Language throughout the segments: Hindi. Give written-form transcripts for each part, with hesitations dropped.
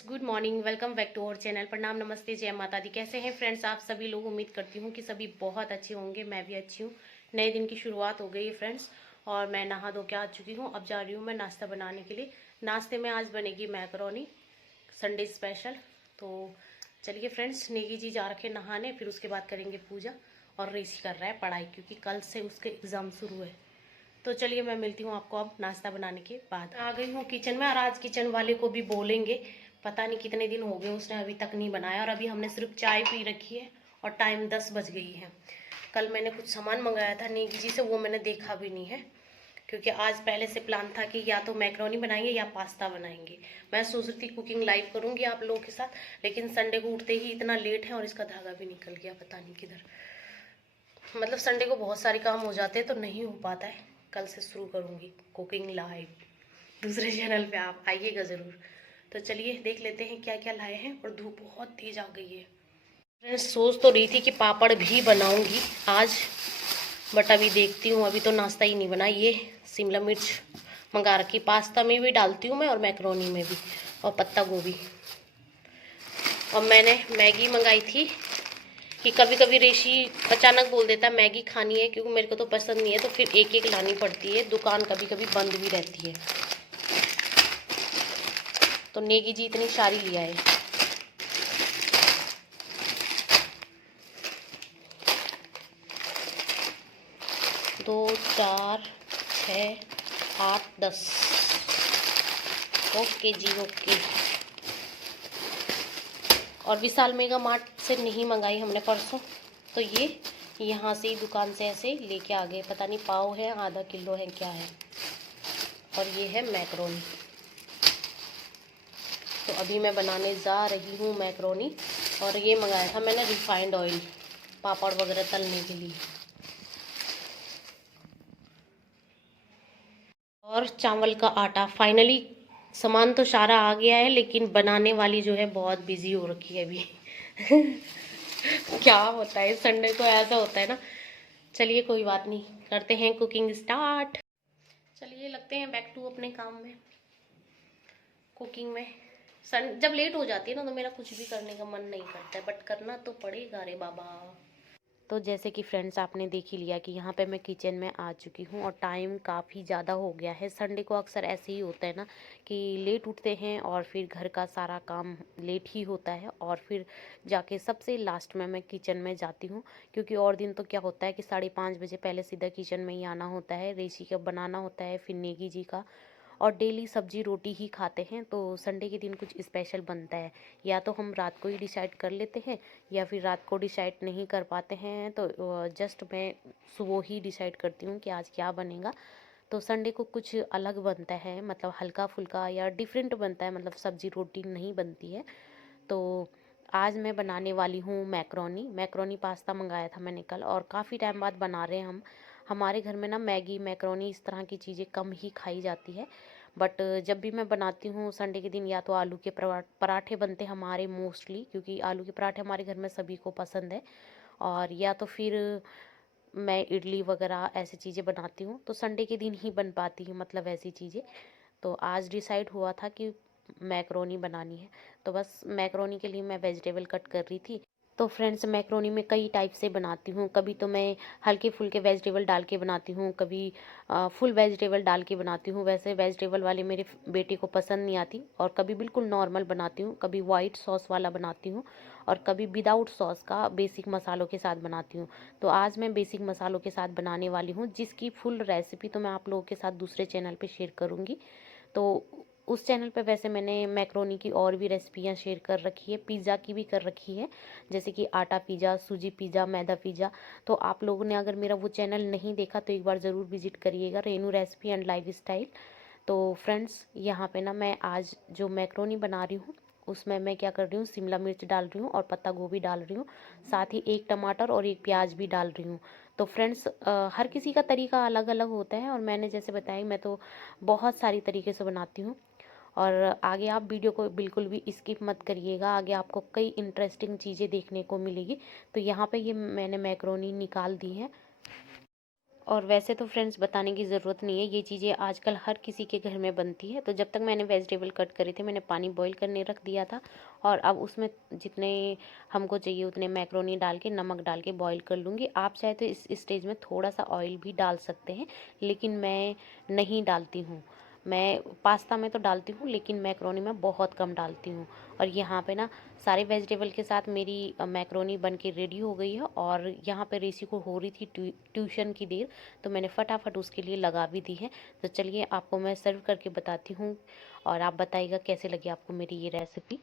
Friends, good morning. Welcome back to our channel. प्रणाम, नमस्ते, जय माता दी। कैसे हैं फ्रेंड्स आप सभी लोग? उम्मीद करती हूँ कि सभी बहुत अच्छे होंगे। मैं भी अच्छी हूँ। नए दिन की शुरुआत हो गई है फ्रेंड्स, और मैं नहा धो के आ चुकी हूँ। अब जा रही हूँ मैं नाश्ता बनाने के लिए। नाश्ते में आज बनेगी मैकरोनी, संडे स्पेशल। तो चलिए फ्रेंड्स, नेगी जी जा रखे नहाने, फिर उसके बाद करेंगे पूजा। और ऋषि कर रहा है पढ़ाई, क्योंकि कल से उसके एग्ज़ाम शुरू है। तो चलिए मैं मिलती हूँ आपको अब नाश्ता बनाने के बाद। आ गई हूँ किचन में, और आज किचन वाले को भी बोलेंगे। पता नहीं कितने दिन हो गए उसने अभी तक नहीं बनाया, और अभी हमने सिर्फ चाय पी रखी है और टाइम 10 बज गई है। कल मैंने कुछ सामान मंगाया था नेगी जी से, वो मैंने देखा भी नहीं है, क्योंकि आज पहले से प्लान था कि या तो मैक्रोनी बनाएंगे या पास्ता बनाएंगे। मैं सोच रही थी कुकिंग लाइव करूँगी आप लोगों के साथ, लेकिन संडे को उठते ही इतना लेट है और इसका धागा भी निकल गया पता नहीं किधर। मतलब संडे को बहुत सारे काम हो जाते हैं तो नहीं हो पाता है। कल से शुरू करूँगी कुकिंग लाइव दूसरे चैनल पे, आप आइएगा ज़रूर। तो चलिए देख लेते हैं क्या क्या लाए हैं। और धूप बहुत तेज आ गई है फ्रेंड्स। सोच तो रही थी कि पापड़ भी बनाऊंगी आज, बट अभी देखती हूँ। अभी तो नाश्ता ही नहीं बना। ये शिमला मिर्च मंगा रखी, पास्ता में भी डालती हूँ मैं और मैक्रोनी में भी, और पत्ता गोभी। और मैंने मैगी मंगाई थी कि कभी कभी ऋषि अचानक बोल देता मैगी खानी है, क्योंकि मेरे को तो पसंद नहीं है, तो फिर एक एक लानी पड़ती है। दुकान कभी कभी बंद भी रहती है, तो नेगी जी इतनी सारी लिया है। दो, चार, 6, 8, 10। ओके जी, ओके। और विशाल मेगा मार्ट से नहीं मंगाई हमने परसों, तो ये यहाँ से ही दुकान से ऐसे लेके आ गए। पता नहीं पाव है, आधा किलो है, क्या है। और ये है मैक्रोनी। तो अभी मैं बनाने जा रही हूँ मैक्रोनी। और ये मंगाया था मैंने रिफाइंड ऑयल, पापड़ वगैरह तलने के लिए। और चावल का आटा। फाइनली सामान तो सारा आ गया है, लेकिन बनाने वाली जो है बहुत बिजी हो रखी है अभी। क्या होता है संडे को, ऐसा होता है ना। चलिए कोई बात नहीं, करते हैं कुकिंग स्टार्ट। चलिए लगते हैं बैक टू अपने काम में, कुकिंग में। जब लेट हो जाती है ना, तो मेरा कुछ भी करने का मन नहीं करता है, बट करना तो पड़ेगा रे बाबा। तो जैसे कि फ्रेंड्स आपने देख ही लिया कि यहाँ पे मैं किचन में आ चुकी हूँ, और टाइम काफ़ी ज़्यादा हो गया है। संडे को अक्सर ऐसे ही होता है ना कि लेट उठते हैं, और फिर घर का सारा काम लेट ही होता है, और फिर जाके सबसे लास्ट में मैं किचन में जाती हूँ। क्योंकि और दिन तो क्या होता है कि 5:30 बजे पहले सीधा किचन में ही आना होता है, ऋषि का बनाना होता है, फिर नेगी जी का। और डेली सब्जी रोटी ही खाते हैं, तो संडे के दिन कुछ स्पेशल बनता है। या तो हम रात को ही डिसाइड कर लेते हैं, या फिर रात को डिसाइड नहीं कर पाते हैं, तो जस्ट मैं सुबह ही डिसाइड करती हूँ कि आज क्या बनेगा। तो संडे को कुछ अलग बनता है, मतलब हल्का फुल्का या डिफरेंट बनता है, मतलब सब्जी रोटी नहीं बनती है। तो आज मैं बनाने वाली हूँ मैक्रोनी। मैक्रोनी पास्ता मंगाया था मैंने कल, और काफ़ी टाइम बाद बना रहे हैं हम। हमारे घर में ना मैगी मैक्रोनी इस तरह की चीज़ें कम ही खाई जाती है, बट जब भी मैं बनाती हूँ संडे के दिन, या तो आलू के पराठे बनते हैं हमारे मोस्टली, क्योंकि आलू के पराठे हमारे घर में सभी को पसंद है। और या तो फिर मैं इडली वगैरह ऐसी चीज़ें बनाती हूँ, तो संडे के दिन ही बन पाती है मतलब ऐसी चीज़ें। तो आज डिसाइड हुआ था कि मैक्रोनी बनानी है, तो बस मैक्रोनी के लिए मैं वेजिटेबल कट कर रही थी। तो फ्रेंड्स मैक्रोनी में कई टाइप से बनाती हूँ। कभी तो मैं हल्के फुल्के वेजिटेबल डाल के बनाती हूँ, कभी फुल वेजिटेबल डाल के बनाती हूँ। वैसे वेजिटेबल वाली मेरे बेटे को पसंद नहीं आती। और कभी बिल्कुल नॉर्मल बनाती हूँ, कभी वाइट सॉस वाला बनाती हूँ, और कभी विदाउट सॉस का बेसिक मसालों के साथ बनाती हूँ। तो आज मैं बेसिक मसालों के साथ बनाने वाली हूँ, जिसकी फुल रेसिपी तो मैं आप लोगों के साथ दूसरे चैनल पर शेयर करूँगी। तो उस चैनल पे वैसे मैंने मैक्रोनी की और भी रेसिपियाँ शेयर कर रखी है, पिज़्ज़ा की भी कर रखी है, जैसे कि आटा पिज़्ज़ा, सूजी पिज़्ज़ा, मैदा पिज़्ज़ा। तो आप लोगों ने अगर मेरा वो चैनल नहीं देखा तो एक बार ज़रूर विजिट करिएगा, Renu recipe and life style. तो फ्रेंड्स यहाँ पे ना मैं आज जो मैक्रोनी बना रही हूँ, उसमें मैं क्या कर रही हूँ, शिमला मिर्च डाल रही हूँ और पत्ता गोभी डाल रही हूँ, साथ ही एक टमाटर और एक प्याज भी डाल रही हूँ। तो फ्रेंड्स हर किसी का तरीका अलग अलग होता है, और मैंने जैसे बताया मैं तो बहुत सारी तरीके से बनाती हूँ। और आगे आप वीडियो को बिल्कुल भी स्किप मत करिएगा, आगे आपको कई इंटरेस्टिंग चीज़ें देखने को मिलेगी। तो यहाँ पे ये मैंने मैक्रोनी निकाल दी है, और वैसे तो फ्रेंड्स बताने की ज़रूरत नहीं है, ये चीज़ें आजकल हर किसी के घर में बनती है। तो जब तक मैंने वेजिटेबल कट करे थे, मैंने पानी बॉईल करने रख दिया था और अब उसमें जितने हमको चाहिए उतने मैक्रोनी डाल के, नमक डाल के बॉईल कर लूँगी। आप चाहे तो इस स्टेज में थोड़ा सा ऑयल भी डाल सकते हैं, लेकिन मैं नहीं डालती हूँ। मैं पास्ता में तो डालती हूँ, लेकिन मैक्रोनी में बहुत कम डालती हूँ। और यहाँ पे ना सारे वेजिटेबल के साथ मेरी मैक्रोनी बन के रेडी हो गई है। और यहाँ पे रेसी को हो रही थी ट्यूशन की देर, तो मैंने फटाफट उसके लिए लगा भी दी है। तो चलिए आपको मैं सर्व करके बताती हूँ और आप बताइएगा कैसे लगी आपको मेरी ये रेसिपी।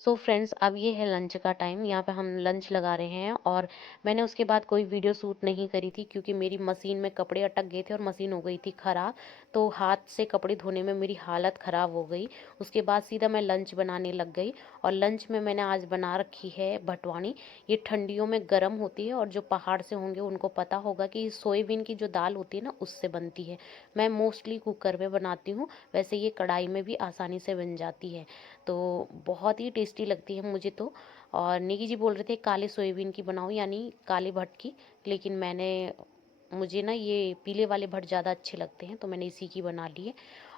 सो फ्रेंड्स, अब ये है लंच का टाइम। यहाँ पे हम लंच लगा रहे हैं और मैंने उसके बाद कोई वीडियो शूट नहीं करी थी, क्योंकि मेरी मशीन में कपड़े अटक गए थे और मशीन हो गई थी ख़राब। तो हाथ से कपड़े धोने में मेरी हालत ख़राब हो गई। उसके बाद सीधा मैं लंच बनाने लग गई। और लंच में मैंने आज बना रखी है भटवानी। ये ठंडियों में गर्म होती है और जो पहाड़ से होंगे उनको पता होगा कि सोयाबीन की जो दाल होती है ना, उससे बनती है। मैं मोस्टली कुकर में बनाती हूँ, वैसे ये कढ़ाई में भी आसानी से बन जाती है। तो बहुत ही टेस्टी लगती है मुझे तो। और निकी जी बोल रहे थे काले सोयाबीन की बनाओ, यानी काले भट्ट की, लेकिन मुझे ना ये पीले वाले भट्ट ज़्यादा अच्छे लगते हैं, तो मैंने इसी की बना ली है।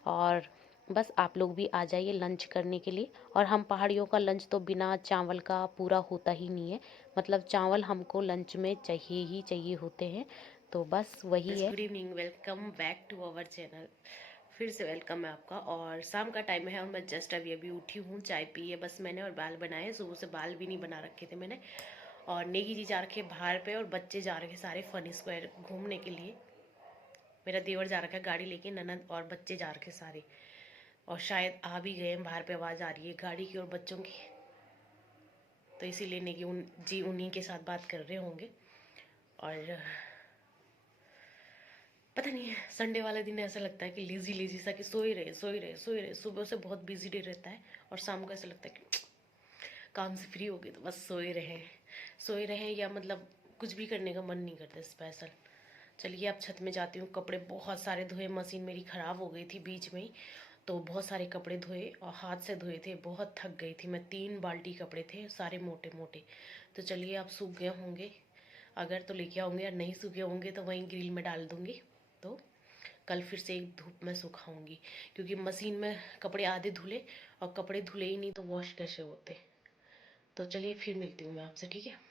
और बस आप लोग भी आ जाइए लंच करने के लिए। और हम पहाड़ियों का लंच तो बिना चावल का पूरा होता ही नहीं है, मतलब चावल हमको लंच में चाहिए ही चाहिए होते हैं। तो बस वही है। Good evening, welcome back to our channel. फिर से वेलकम है आपका। और शाम का टाइम है और मैं जस्ट अभी अभी उठी हूँ, चाय पी है बस मैंने और बाल बनाए। सुबह से बाल भी नहीं बना रखे थे मैंने। और नेगी जी जा रखे बाहर पे और बच्चे जा रखे सारे फन स्क्वायर घूमने के लिए। मेरा देवर जा रखा है गाड़ी लेके, ननद और बच्चे जा रखे सारे। और शायद आ भी गए, बाहर पे आवाज़ आ रही है गाड़ी की और बच्चों की, तो इसीलिए नेगी जी उन्हीं के साथ बात कर रहे होंगे। और पता नहीं है, संडे वाले दिन ऐसा लगता है कि लेजी लेजी सा, कि सोए रहे सोए रहे सोए रहे। सुबह से बहुत बिजी डे रहता है और शाम को ऐसा लगता है कि काम से फ्री हो गए तो बस सोए रहे, या मतलब कुछ भी करने का मन नहीं करता स्पेशल। चलिए अब छत में जाती हूँ। कपड़े बहुत सारे धोए, मशीन मेरी ख़राब हो गई थी बीच में ही, तो बहुत सारे कपड़े धोए और हाथ से धोए थे। बहुत थक गई थी मैं, 3 बाल्टी कपड़े थे सारे मोटे मोटे। तो चलिए अब सूख गए होंगे, अगर तो लेके आऊँगी, और नहीं सूखे होंगे तो वहीं ग्रिल में डाल दूँगी। तो कल फिर से एक धूप में सुखाऊंगी, क्योंकि मशीन में कपड़े आधे धुले और कपड़े धुले ही नहीं तो वॉश कैसे होते। तो चलिए फिर मिलती हूँ मैं आपसे, ठीक है।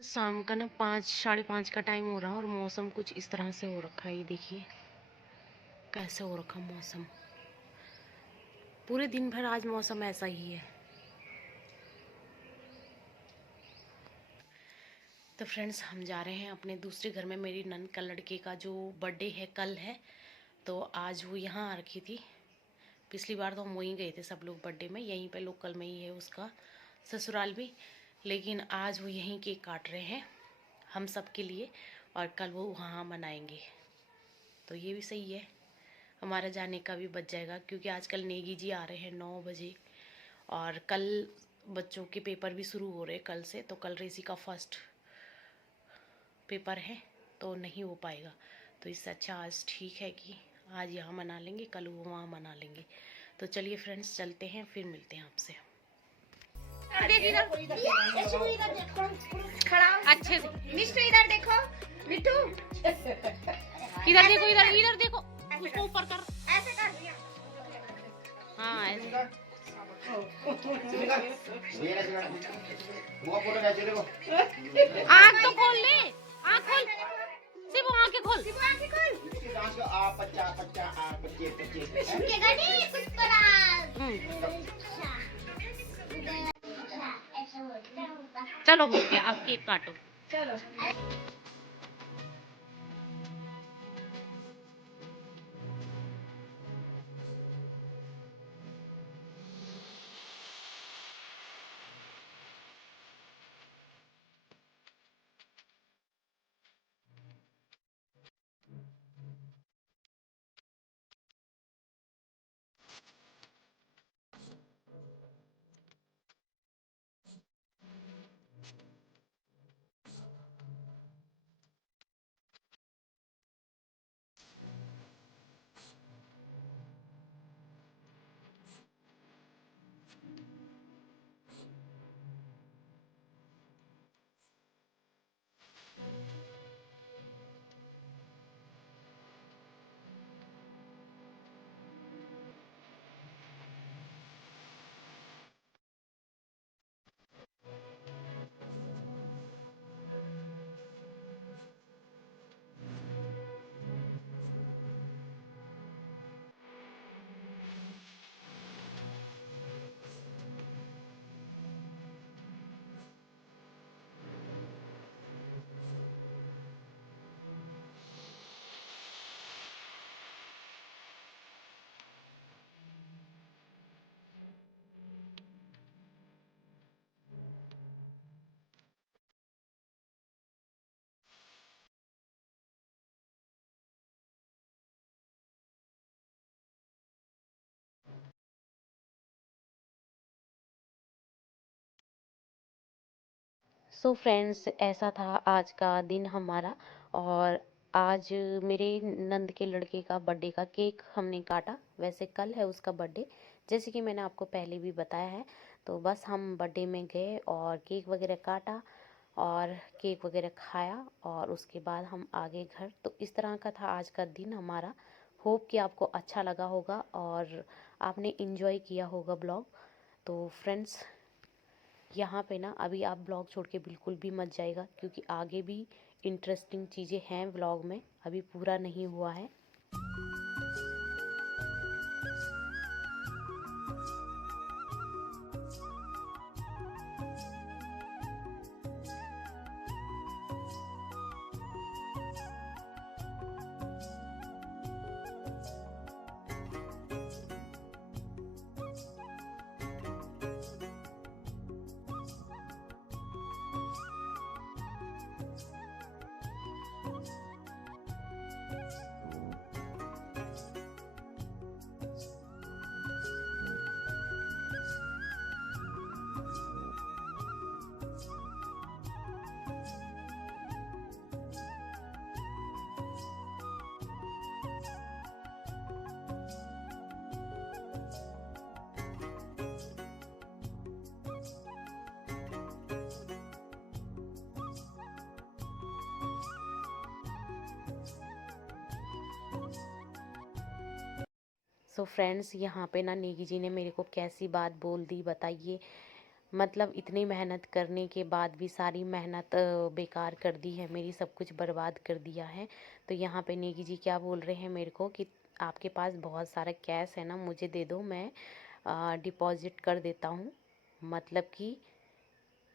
शाम का ना 5 साढ़े 5 का टाइम हो रहा है और मौसम कुछ इस तरह से हो रखा है। ये देखिए कैसे हो रखा मौसम, पूरे दिन भर आज मौसम ऐसा ही है। तो फ्रेंड्स, हम जा रहे हैं अपने दूसरे घर में। मेरी नंद का लड़के का जो बर्थडे है कल है, तो आज वो यहाँ आ रखी थी। पिछली बार तो हम वहीं गए थे सब लोग बर्थडे में, यहीं पे लोकल में ही है उसका ससुराल भी। लेकिन आज वो यहीं केक काट रहे हैं हम सब के लिए, और कल वो वहाँ मनाएंगे। तो ये भी सही है, हमारा जाने का भी बच जाएगा, क्योंकि आजकल नेगी जी आ रहे हैं 9 बजे। और कल बच्चों के पेपर भी शुरू हो रहे हैं कल से, तो कल रेसी का फर्स्ट पेपर है तो नहीं हो पाएगा। तो इससे अच्छा आज ठीक है कि आज यहाँ मना लेंगे, कल वो वहाँ मना लेंगे। तो चलिए फ्रेंड्स, चलते हैं, फिर मिलते हैं आपसे। अच्छे से मिट्टू इधर देखो, मिट्टू इधर देखो, इधर देखो, उसको ऊपर कर, ऐसे कर दिया। हाँ ऐसे। आँख तो खोल ले, आँख खोल, सिर्फ आँखें खोल। चलो हो गया, अब केक काटो। चलो। सो फ्रेंड्स, ऐसा था आज का दिन हमारा। और आज मेरे नंद के लड़के का बर्थडे का केक हमने काटा। वैसे कल है उसका बर्थडे, जैसे कि मैंने आपको पहले भी बताया है। तो बस हम बर्थडे में गए और केक वगैरह काटा और केक वगैरह खाया और उसके बाद हम आ गए घर। तो इस तरह का था आज का दिन हमारा। होप कि आपको अच्छा लगा होगा और आपने इन्जॉय किया होगा ब्लॉग। तो फ्रेंड्स, यहाँ पे ना अभी आप ब्लॉग छोड़ के बिल्कुल भी मत जाएगा, क्योंकि आगे भी इंटरेस्टिंग चीज़ें हैं ब्लॉग में, अभी पूरा नहीं हुआ है। सो फ्रेंड्स, यहाँ पे ना नेगी जी ने मेरे को कैसी बात बोल दी बताइए। मतलब इतनी मेहनत करने के बाद भी सारी मेहनत बेकार कर दी है मेरी, सब कुछ बर्बाद कर दिया है। तो यहाँ पे नेगी जी क्या बोल रहे हैं मेरे को कि आपके पास बहुत सारा कैश है ना, मुझे दे दो, मैं डिपॉज़िट कर देता हूँ। मतलब कि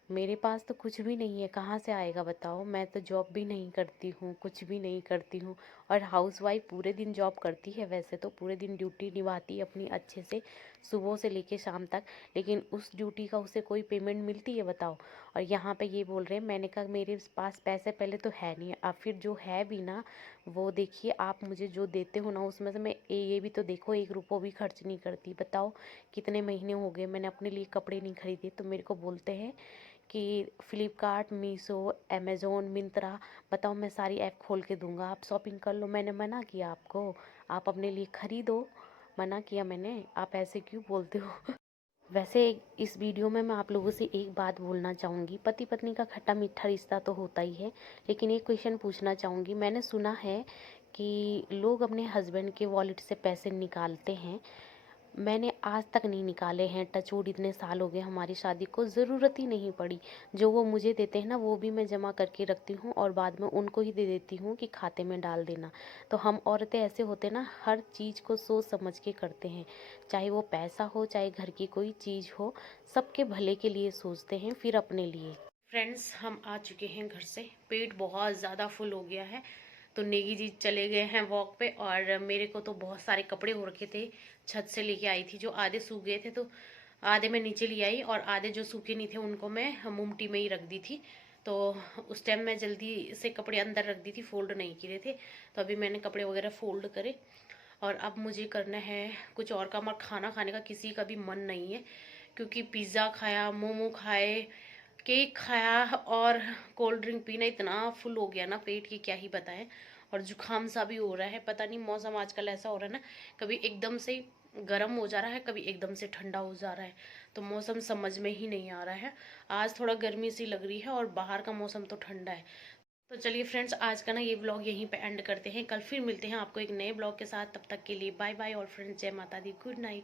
मेरे पास तो कुछ भी नहीं है, कहाँ से आएगा बताओ। मैं तो जॉब भी नहीं करती हूँ, कुछ भी नहीं करती हूँ। और हाउसवाइफ पूरे दिन जॉब करती है, वैसे तो पूरे दिन ड्यूटी निभाती है अपनी अच्छे से, सुबह से लेके शाम तक। लेकिन उस ड्यूटी का उसे कोई पेमेंट मिलती है बताओ। और यहाँ पे ये बोल रहे हैं, मैंने कहा मेरे पास पैसे पहले तो है नहीं, अब फिर जो है भी ना, वो देखिए आप मुझे जो देते हो ना, उसमें से मैं ये भी तो देखो, 1 रुपया भी खर्च नहीं करती। बताओ कितने महीने हो गए मैंने अपने लिए कपड़े नहीं खरीदे। तो मेरे को बोलते हैं कि फ़्लिपकार्ट, मीशो, अमेज़ोन, मिंत्रा, बताओ मैं सारी ऐप खोल के दूंगा, आप शॉपिंग कर लो। मैंने मना किया आपको, आप अपने लिए ख़रीदो, मना किया मैंने, आप ऐसे क्यों बोलते हो। वैसे इस वीडियो में मैं आप लोगों से एक बात बोलना चाहूँगी। पति पत्नी का खट्टा मीठा रिश्ता तो होता ही है, लेकिन एक क्वेश्चन पूछना चाहूँगी। मैंने सुना है कि लोग अपने हस्बैंड के वॉलेट से पैसे निकालते हैं, मैंने आज तक नहीं निकाले हैं, टचवुड इतने साल हो गए हमारी शादी को, ज़रूरत ही नहीं पड़ी। जो वो मुझे देते हैं ना वो भी मैं जमा करके रखती हूँ और बाद में उनको ही दे देती हूँ कि खाते में डाल देना। तो हम औरतें ऐसे होते ना, हर चीज़ को सोच समझ के करते हैं, चाहे वो पैसा हो चाहे घर की कोई चीज़ हो, सबके भले के लिए सोचते हैं फिर अपने लिए। फ्रेंड्स, हम आ चुके हैं घर से, पेट बहुत ज़्यादा फुल हो गया है। तो नेगी जी चले गए हैं वॉक पे और मेरे को तो बहुत सारे कपड़े हो रखे थे, छत से लेके आई थी, जो आधे सूख गए थे तो आधे मैं नीचे ले आई और आधे जो सूखे नहीं थे उनको मैं मुमटी में ही रख दी थी। तो उस टाइम मैं जल्दी से कपड़े अंदर रख दी थी, फोल्ड नहीं किए थे। तो अभी मैंने कपड़े वगैरह फोल्ड करे और अब मुझे करना है कुछ और काम, और खाना खाने का किसी का भी मन नहीं है क्योंकि पिज़्ज़ा खाया, मोमो खाए, केक खाया और कोल्ड ड्रिंक पीना, इतना फुल हो गया ना पेट की क्या ही बताएं। और जुकाम सा भी हो रहा है, पता नहीं मौसम आजकल ऐसा हो रहा है ना, कभी एकदम से गर्म हो जा रहा है, कभी एकदम से ठंडा हो जा रहा है, तो मौसम समझ में ही नहीं आ रहा है। आज थोड़ा गर्मी सी लग रही है और बाहर का मौसम तो ठंडा है। तो चलिए फ्रेंड्स, आज का ना ये ब्लॉग यहीं पे एंड करते हैं, कल फिर मिलते हैं आपको एक नए ब्लॉग के साथ। तब तक के लिए बाय बाय और फ्रेंड्स जय माता दी, गुड नाइट।